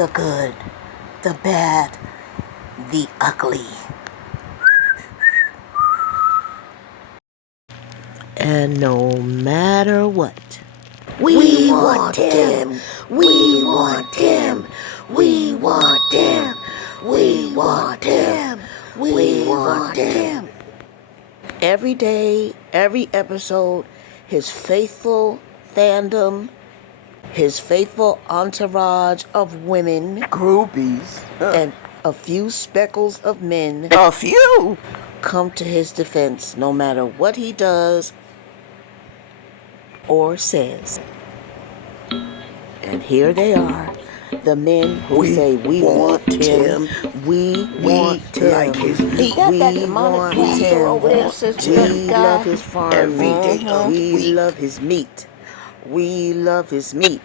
the good, the bad, the ugly. And no matter what, We want him. We want him. We want him. We want him. We want him. every day, every episode, his faithful fandom, his faithful entourage of women, Groupies. and a few speckles of men A few. come to his defense no matter what he does or says. And here they are, the men who say we want Tim, we want Tim. like his meat. We want Tim. over there, We love his farm. Every day of the We week. love his meat. We love his meat.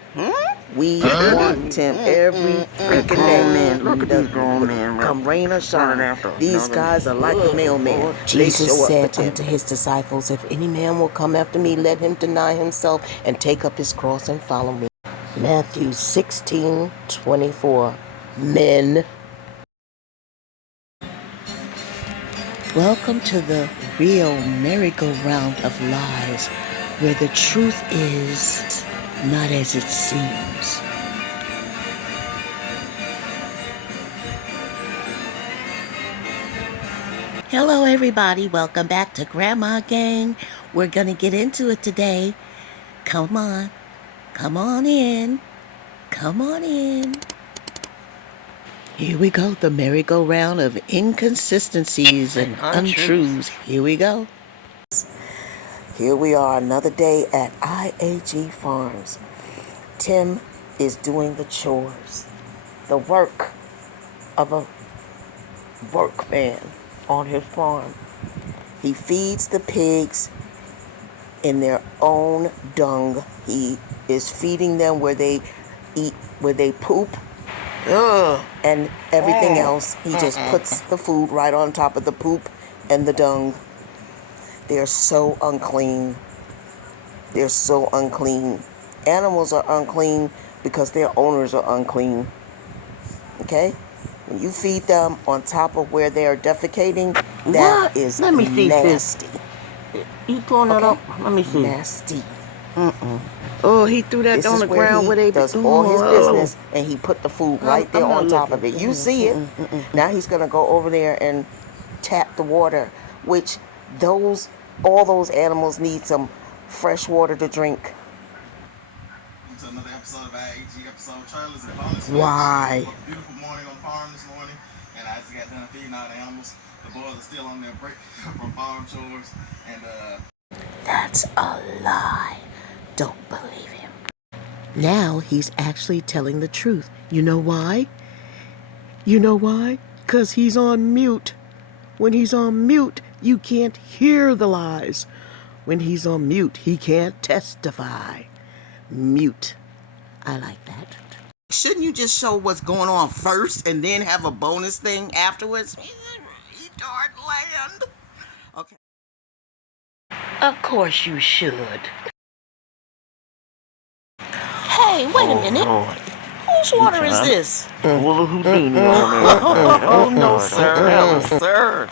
We want Tim every freaking day, man. Look at these grown men. Come rain or shine, these guys are like a mailman. Jesus said unto his disciples, if any man will come after me, let him deny himself and take up his cross and follow me. Matthew 16:24. Men. Welcome to the real merry-go-round of lies, where the truth is not as it seems. Hello everybody, welcome back to Grandma Gang. We're gonna get into it today. Come on in. Come on in. Here we go, the merry-go-round of inconsistencies and untruths. Here we go. Here we are, another day at IAG Farms. Tim is doing the chores, the work of a workman on his farm. He feeds the pigs in their own dung. He is feeding them where they eat, where they poop, and everything else. He just puts the food right on top of the poop and the dung. They're so unclean. They're so unclean. Animals are unclean because their owners are unclean. Okay? When you feed them on top of where they are defecating, that is Let me see nasty. You pulling that up? Let me see. Nasty. Oh, he threw that This on is the where ground he where they does all his business, and he put the food right there on top of it. You see it. Now he's gonna go over there and tap the water, which all those animals need some fresh water to drink. To another episode of IAG episode trailers and bonus. Why? Beautiful morning on the farm this morning, and I just got done feeding all the animals. The boys are still on their break from farm chores, and That's a lie. Don't believe him. Now he's actually telling the truth. You know why? You know why? 'Cause he's on mute. When he's on mute, you can't hear the lies. When he's on mute, he can't testify. Mute. I like that. Shouldn't you just show what's going on first and then have a bonus thing afterwards? Retard land. Okay. Of course you should. Hey, wait a minute. Whose water is this? Oh, no, sir. No, sir.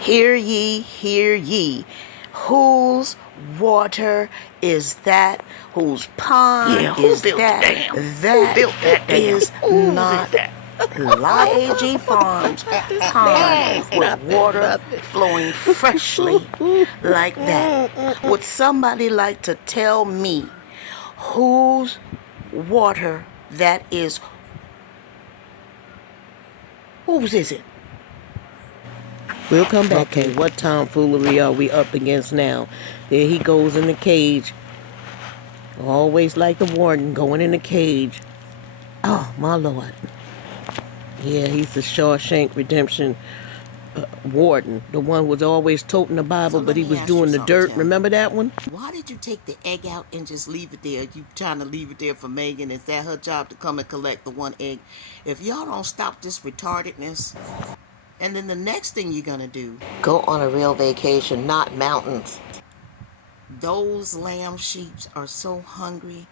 Hear ye, hear ye. Whose water is that? Whose pond is that? That is not IAG Farms pond with water flowing freshly like that. Would somebody like to tell me whose water that is? Whose is it? We'll come back. Okay, what tomfoolery are we up against now? There he goes in the cage. Always like the warden going in the cage. Oh, my Lord. Yeah, he's the Shawshank Redemption warden. The one who was always toting the Bible, So but he let me was ask you doing the something, dirt. Tim. Remember that one? Why did you take the egg out and just leave it there? You trying to leave it there for Megan? Is that her job to come and collect the one egg? If y'all don't stop this retardedness, and then the next thing you're gonna do, Go on a real vacation, not mountains. those lamb sheeps are so hungry.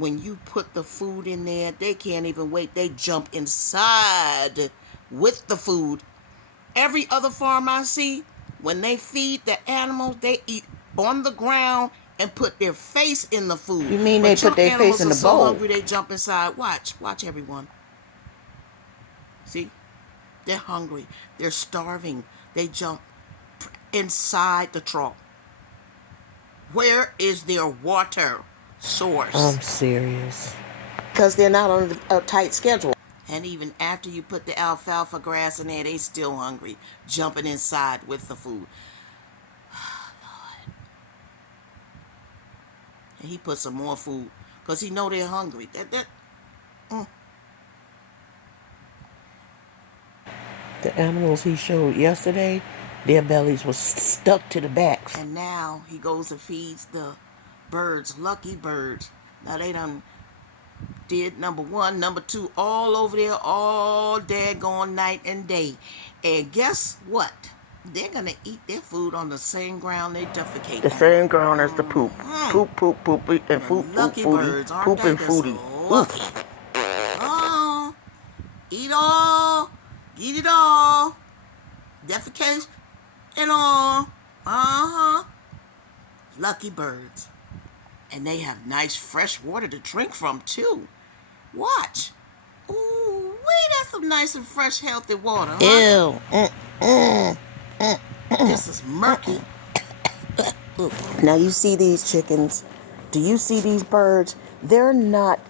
when you put the food in there, they can't even wait. They jump inside with the food. Every other farm I see, when they feed the animals, they eat on the ground and put their face in the food. You mean they But put your their face animals in are the so bowl? hungry they jump inside. Watch everyone. See? They're hungry. They're starving. They jump inside the trough. Where is their water source? I'm serious. Because they're not on a tight schedule. And even after you put the alfalfa grass in there, they still hungry, jumping inside with the food. And he put some more food because he know they're hungry. The animals he showed yesterday, their bellies was stuck to the backs. And now he goes and feeds the birds, lucky birds. Now they done did number one, number two, all over there, all daggone night and day. And guess what? They're gonna eat their food on the same ground they defecate The on. same ground as the poop. Poop, poop, poop, and food, food, Lucky foodie. birds, aren't Poop they? and They're so foodie. lucky. Oof. Oh, eat all, eat it all, defecation and all. Uh-huh. Lucky birds. And they have nice fresh water to drink from, too. Watch. Ooh, wait, that's some nice and fresh, healthy water, huh? Ew. This is murky. Now you see these chickens. Do you see these birds? They're not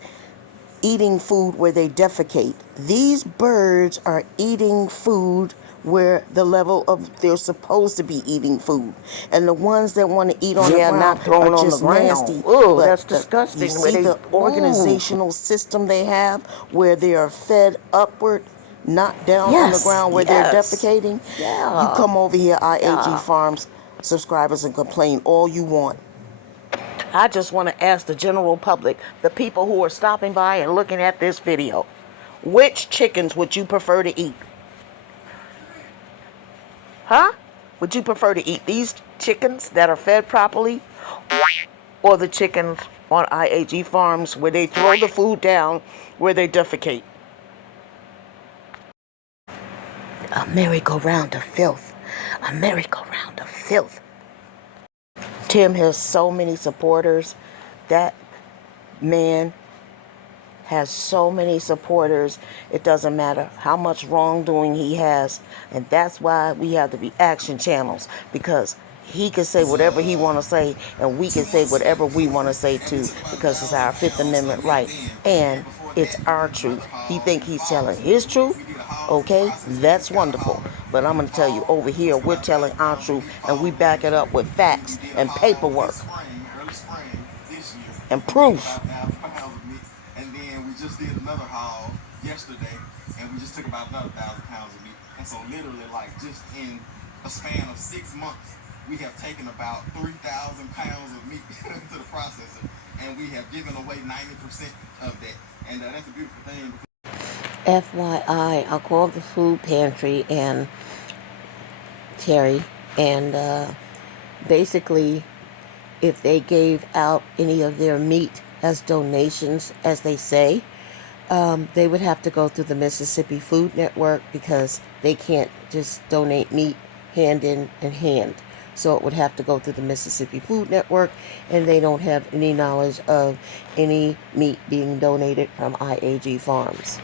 eating food where they defecate. These birds are eating food where the level of they're supposed to be eating food, and the ones that want to eat on the ground not thrown are on just the ground. nasty. Ooh, But that's disgusting. You see the organizational system they have where they are fed upward, not down on the ground where they're defecating. Yeah. You come over here, IAG Farms subscribers, and complain all you want. I just want to ask the general public, the people who are stopping by and looking at this video, which chickens would you prefer to eat? Huh? Would you prefer to eat these chickens that are fed properly, or the chickens on IAG farms where they throw the food down where they defecate? A merry-go-round of filth. A merry-go-round of filth. Tim has so many supporters. That man has so many supporters. It doesn't matter how much wrongdoing he has. And that's why we have the reaction channels, because he can say whatever he want to say, and we can say whatever we want to say too, because it's our Fifth Amendment right, and it's our truth. He think he's telling his truth. Okay, that's wonderful. But I'm going to tell you, over here, we're telling our truth, and we back it up with facts and paperwork and proof. And then we just did another haul yesterday, and we just took about another 1,000 pounds of meat. And so literally, like, just in a span of 6 months, we have taken about 3,000 pounds of meat to the processor, and we have given away 90% of that. And that's a beautiful thing. FYI, I'll call the food pantry and Terry, and basically, if they gave out any of their meat as donations, as they say, they would have to go through the Mississippi Food Network, because they can't just donate meat hand in hand. So it would have to go through the Mississippi Food Network, and they don't have any knowledge of any meat being donated from IAG Farms.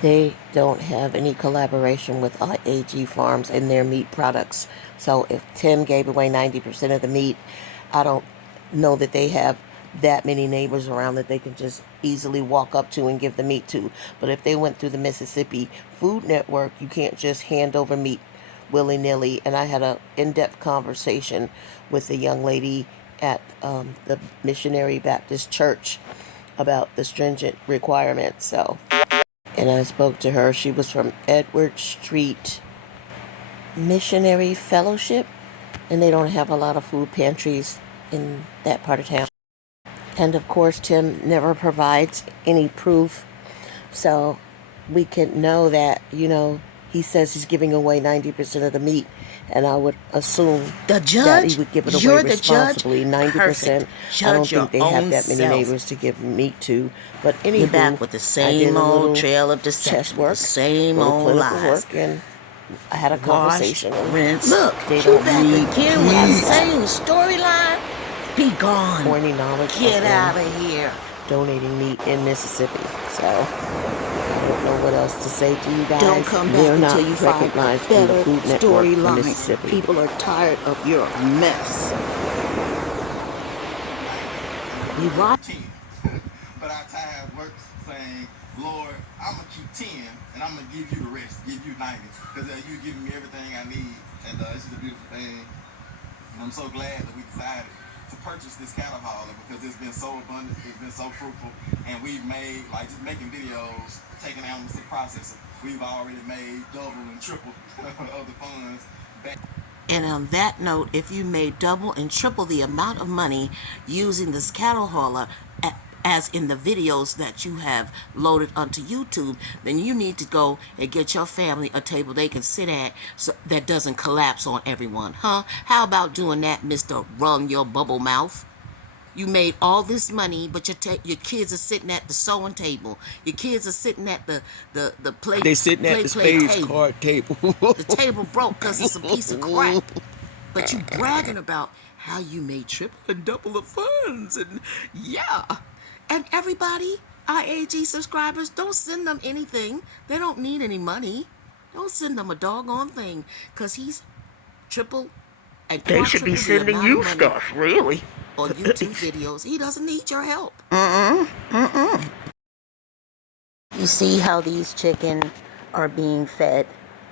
They don't have any collaboration with IAG Farms and their meat products. So if Tim gave away 90% of the meat, I don't know that they have that many neighbors around that they can just easily walk up to and give the meat to. But if they went through the Mississippi Food Network, you can't just hand over meat willy-nilly. And I had an in-depth conversation with a young lady at the Missionary Baptist Church about the stringent requirements. And I spoke to her. She was from Edward Street Missionary Fellowship, and they don't have a lot of food pantries in that part of town. And of course, Tim never provides any proof, so we can know that, he says he's giving away 90% of the meat, and I would assume The that he judge? would give it away You're the judge? responsibly. 90%, Perfect. I don't Judge your think they have own that many self. neighbors to give meat to. But You're anywho, back with the I did same a old little trail of chest deception, the work, same little old clinical lies. work, and I had a Wash, conversation, and rinse. Look, they you don't back need, again with the please, same storyline. Be gone. or any knowledge Get of them out of here. donating meat in Mississippi. So I don't know what else to say to you guys. Don't come They're back not until you find a recognized in the better Food Network in storyline. Mississippi. People are tired of your mess. You what? 10. But our tithe works saying, Lord, I'm going to keep 10 and I'm going to give you the rest, give you 90. Because you're giving me everything I need. And it's just a beautiful thing. And I'm so glad that we decided to purchase this cattle hauler because it's been so abundant, it's been so fruitful. And we've made, like just making videos, taking animals to processing, we've already made double and triple of the funds back. And on that note, if you made double and triple the amount of money using this cattle hauler, as in the videos that you have loaded onto YouTube, then you need to go and get your family a table they can sit at so that doesn't collapse on everyone, huh? How about doing that, Mr. Run Your Bubble Mouth? You made all this money, but your kids are sitting at the sewing table. Your kids are sitting at the play They sitting at the spades table. card table. The table broke because it's a piece of crap. But you bragging about how you made triple and double the funds, and yeah. And everybody, IAG subscribers, don't send them anything. They don't need any money. Don't send them a doggone thing, because he's triple and They should be quadruple the sending amount of you money stuff, really. on YouTube videos. He doesn't need your help. You see how these chickens are being fed?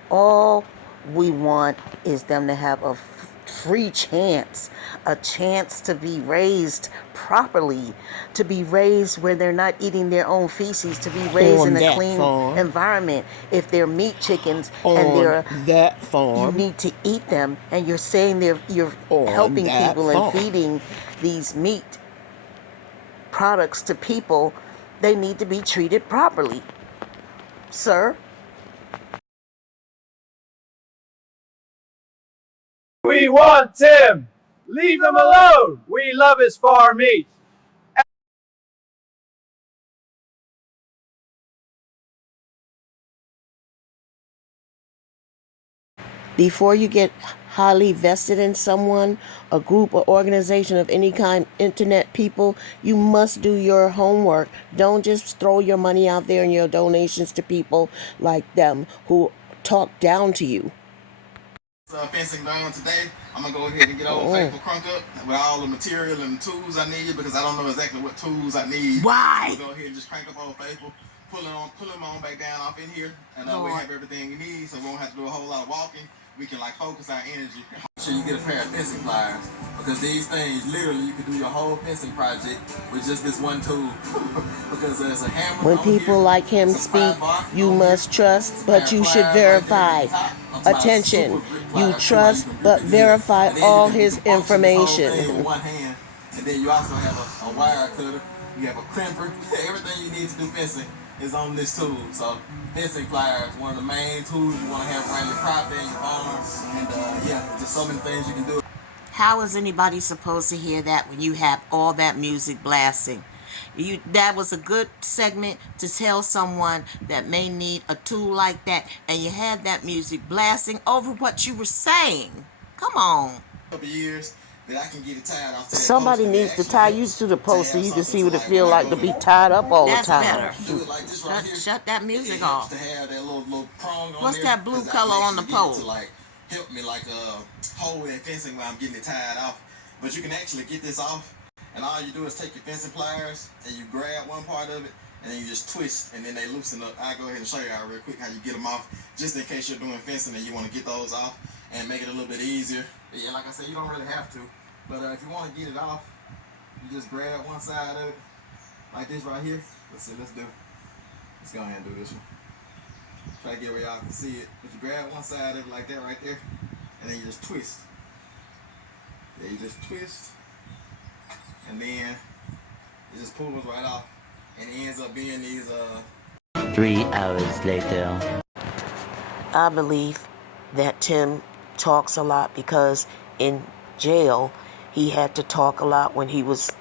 All we want is them to have a free chance, a chance to be raised properly, to be raised where they're not eating their own feces, to be raised On in a that clean farm. environment. If they're meat chickens and On that you farm. need to eat them, and you're saying you're On helping that people farm. and feeding these meat products to people, they need to be treated properly. Sir? We want Tim. Leave him alone. We love his farm meat. Before you get highly vested in someone, a group or organization of any kind, internet people, you must do your homework. Don't just throw your money out there and your donations to people like them who talk down to you. Fencing done today. I'm gonna go ahead and get old faithful crunk up with all the material and tools I need because I don't know exactly what tools I need. Why? So go ahead and just crank up old faithful, pull him on back down off in here, and we have everything we need, so we won't have to do a whole lot of walking. We can like focus our energy. Make sure you get a pair of fencing pliers because these things literally you can do your whole fencing project with just this one tool. Because there's a hammer. When people like him speak, you must trust, but you should verify. Attention, you trust but verify all his information. With one hand, and then you also have a wire cutter, you have a crimper, everything you need to do fencing is on this tool. So fencing pliers, one of the main tools you want to have around your property and your farm, and yeah, just so many things you can do. How is anybody supposed to hear that when you have all that music blasting? That was a good segment to tell someone that may need a tool like that, and you had that music blasting over what you were saying. Come on. Couple years that I can get it tied off to that Somebody post, needs to tie you to the post so you can see what it feels like to be tied up all the That's time. better. do it like this right here. Shut that music It helps off. to have that little prong on What's there, that blue 'cause I color can on the actually get it pole? to like help me like hold that fencing while I'm getting it tied off. But you can actually get this off, and all you do is take your fencing pliers and you grab one part of it, and then you just twist, and then they loosen up. I'll go ahead and show you all real quick how you get them off, just in case you're doing fencing and you want to get those off and make it a little bit easier. But yeah, like I said, you don't really have to. But if you want to get it off, you just grab one side of it, like this right here. Let's go ahead and do this one. Try to get where y'all can see it. If you grab one side of it like that right there, and then you just twist. Yeah, you just twist, and then it just pulls right off, and it ends up being these 3 hours later. I believe that Tim talks a lot because in jail he had to talk a lot when he was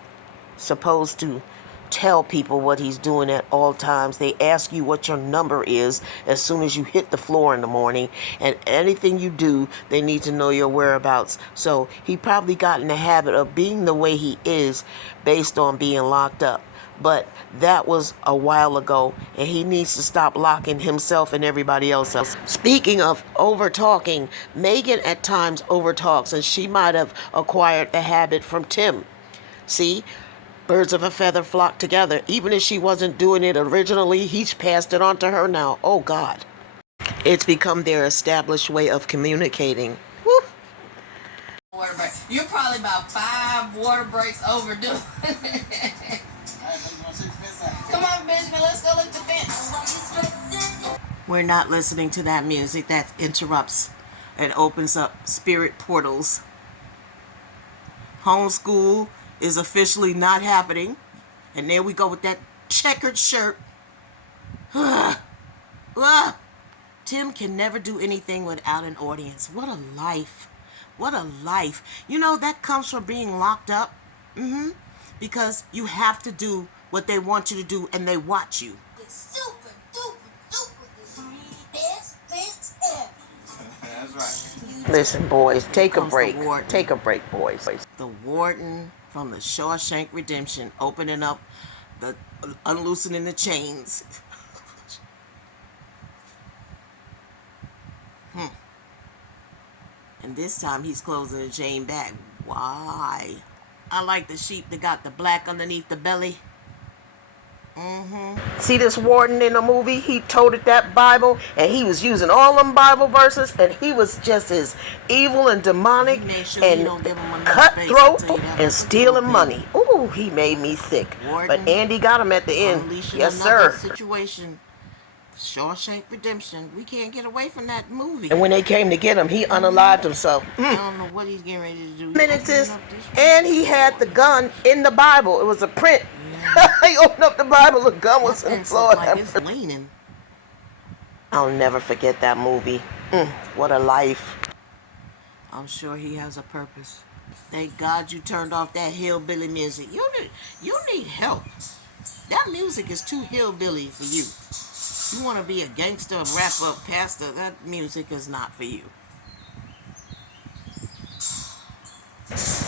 supposed to tell people what he's doing at all times. They ask you what your number is as soon as you hit the floor in the morning, and anything you do, they need to know your whereabouts. So he probably got in the habit of being the way he is based on being locked up. But that was a while ago, and he needs to stop locking himself and everybody else up. Speaking of over talking, Megan at times over talks, and she might have acquired the habit from Tim. See, birds of a feather flock together. Even if she wasn't doing it originally, he's passed it on to her now. Oh, God. It's become their established way of communicating. Woo. Water break. You're probably about 5 water breaks overdue. Come on, Benjamin, let's go look the fence. We're not listening to that music. That interrupts and opens up spirit portals. Homeschool is officially not happening. And there we go with that checkered shirt. Tim can never do anything without an audience. What a life. What a life. You know, that comes from being locked up. Because you have to do what they want you to do, and they watch you. Super duper duper best fence ever. That's right. Listen, boys, take a comes the break. warden. Take a break, boys. The warden from the Shawshank Redemption opening up unloosening the chains. And this time he's closing the chain back. Why? I like the sheep that got the black underneath the belly. See this warden in the movie? He toted that Bible, and he was using all them Bible verses, and he was just as evil and demonic He made sure he and don't give 'em enough cutthroat space. I'll tell you that and much. stealing money. Ooh, he made me sick. Warden, But Andy got him at the end. Unleashing Yes, another sir. situation. Shawshank Redemption. We can't get away from that movie. And when they came to get him, he unalived himself. I don't know what he's getting ready to do. Minutes Opening is, up this and he had the gun in the Bible. It was a print. He opened up the Bible, the gun was That in the fence floor. look like it's leaning. I'll never forget that movie. What a life. I'm sure he has a purpose. Thank God you turned off that hillbilly music. You need help. That music is too hillbilly for you. You want to be a gangster, rapper, pastor, that music is not for you.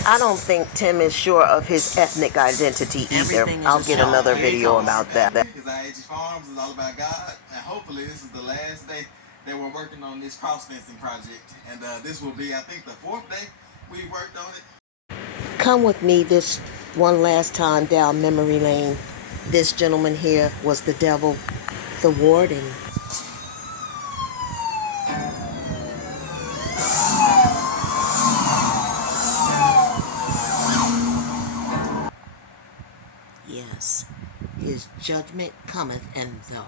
I don't think Tim is sure of his ethnic identity either. Everything is I'll a get song. another Here it video goes. about that. Because IAG Farms is all about God, and hopefully this is the last day that we're working on this cross fencing project. And this will be, I think, the 4th day we've worked on it. Come with me this one last time down memory lane. This gentleman here was the devil, the warden. Yes, his judgment cometh, and the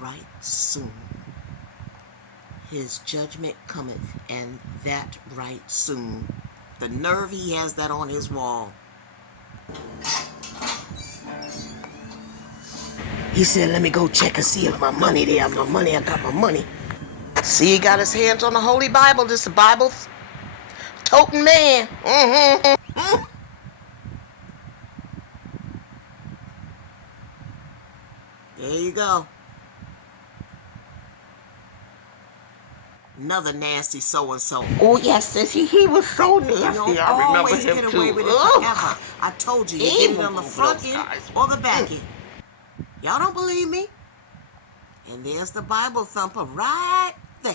right soon. His judgment cometh, and that right soon. The nerve he has that on his wall. He said, let me go check and see if my money there. My money, I got my money. See, he got his hands on the Holy Bible. This is a Bible toting man. There you go. Another nasty so-and-so. Oh, yes, he was so nasty. You don't I remember always him get too. away with it Ugh. forever. I told you, you get it on the front end or the back end. Y'all don't believe me? And there's the Bible thumper right there.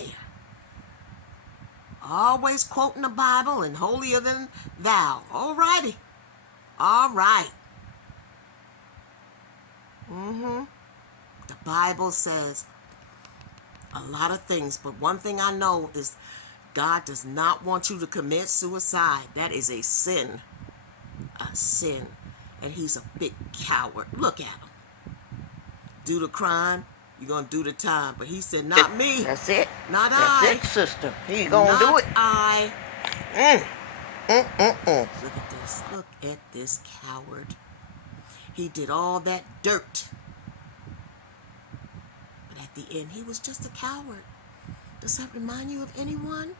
Always quoting the Bible and holier than thou. All righty. All right. The Bible says a lot of things, but one thing I know is God does not want you to commit suicide. That is a sin. A sin. And he's a big coward. Look at him. Do the crime, you're going to do the time. But he said, not me. That's it. Not That's I. it, sister. He gonna Not do it. I. Look at this. Look at this coward. He did all that dirt. the end, he was just a coward. Does that remind you of anyone?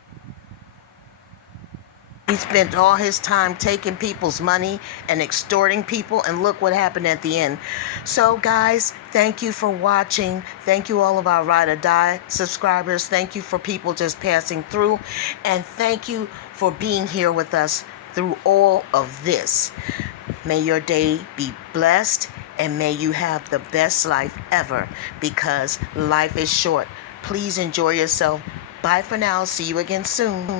He spent all his time taking people's money and extorting people, and look what happened at the end. So, guys, thank you for watching. Thank you, all of our Ride or Die subscribers. Thank you for people just passing through. And thank you for being here with us through all of this. May your day be blessed, and may you have the best life ever, because life is short. Please enjoy yourself. Bye for now. See you again soon.